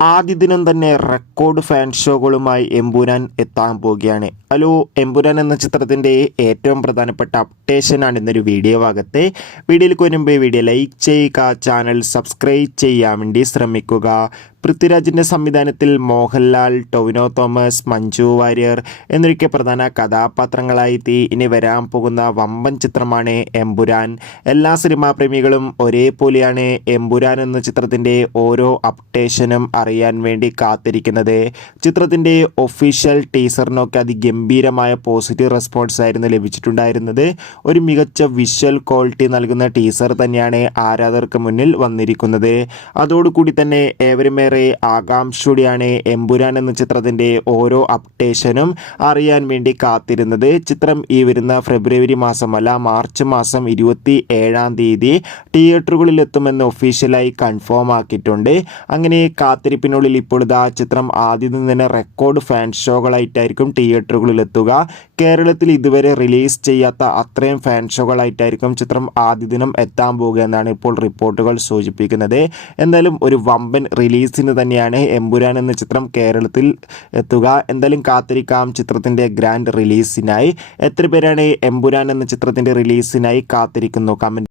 ആദ്യ ദിനം തന്നെ റെക്കോർഡ് ഫാൻ ഷോകളുമായി എമ്പുരാൻ എത്താൻ പോവുകയാണ്. ഹലോ എമ്പുരാൻ എന്ന ചിത്രത്തിന്റെ ഏറ്റവും പ്രധാനപ്പെട്ട അപ്ഡേഷനാണ് ഇന്നൊരു വീഡിയോ ഭാഗത്തെ. വീഡിയോയിലേക്ക് വരുമ്പോൾ വീഡിയോ ലൈക്ക് ചെയ്യുക ചാനൽ സബ്സ്ക്രൈബ് ചെയ്യാൻ വേണ്ടി ശ്രമിക്കുക. പൃഥ്വിരാജിന്റെ സംവിധാനത്തിൽ മോഹൻലാൽ ടൊവിനോ തോമസ് മഞ്ജു വാര്യർ എന്നിവയ്ക്ക് പ്രധാന കഥാപാത്രങ്ങളായി തീ ഇനി വരാൻ പോകുന്ന വമ്പൻ ചിത്രമാണ് എമ്പുരാൻ. എല്ലാ സിനിമാ പ്രേമികളും ഒരേപോലെയാണ് എമ്പുരാൻ എന്ന ചിത്രത്തിന്റെ ഓരോ അപ്ഡേഷനും അറിയാൻ വേണ്ടി കാത്തിരിക്കുന്നത്. ചിത്രത്തിന്റെ ഒഫീഷ്യൽ ടീസറിനൊക്കെ അതിഗംഭീരമായ പോസിറ്റീവ് റെസ്പോൺസ് ആയിരുന്നു ലഭിച്ചിട്ടുണ്ടായിരുന്നത്. ഒരു മികച്ച വിഷ്വൽ ക്വാളിറ്റി നൽകുന്ന ടീസർ തന്നെയാണ് ആരാധകർക്ക് മുന്നിൽ വന്നിരിക്കുന്നത്. അതോടുകൂടി തന്നെ ഏവരുമേറെ ആകാംക്ഷയോടെയാണ് എമ്പുരാൻ എന്ന ചിത്രത്തിന്റെ ഓരോ അപ്ഡേഷനും അറിയാൻ വേണ്ടി കാത്തിരുന്നത്. ചിത്രം ഈ വരുന്ന ഫെബ്രുവരി മാസമല്ല മാർച്ച് മാസം ഇരുപത്തി ഏഴാം തീയതി തിയേറ്ററുകളിൽ എത്തുമെന്ന് ഒഫീഷ്യലായി കൺഫേം ആക്കിയിട്ടുണ്ട്. അങ്ങനെ കാത്തിരിപ്പിനുള്ളിൽ ഇപ്പോൾ ഇതാ ചിത്രം ആദ്യം തന്നെ റെക്കോർഡ് ഫാൻ ഷോകളായിട്ടായിരിക്കും തിയേറ്ററുകളിൽ എത്തുക. കേരളത്തിൽ ഇതുവരെ റിലീസ് ചെയ്യാത്ത അത്രയും ഫാൻ ഷോകളായിട്ടായിരിക്കും ചിത്രം ആദ്യ ദിനം എത്താൻ പോകുക എന്നാണ് ഇപ്പോൾ റിപ്പോർട്ടുകൾ സൂചിപ്പിക്കുന്നത്. എന്തായാലും ഒരു വമ്പൻ റിലീസിന് തന്നെയാണ് എമ്പുരാൻ എന്ന ചിത്രം കേരളത്തിൽ എത്തുക. എന്തായാലും കാത്തിരിക്കാം ചിത്രത്തിന്റെ ഗ്രാൻഡ് റിലീസിനായി എത്ര പേരാണ് എമ്പുരാൻ എന്ന ചിത്രത്തിന്റെ റിലീസിനായി കാത്തിരിക്കുന്നു? കമന്റ്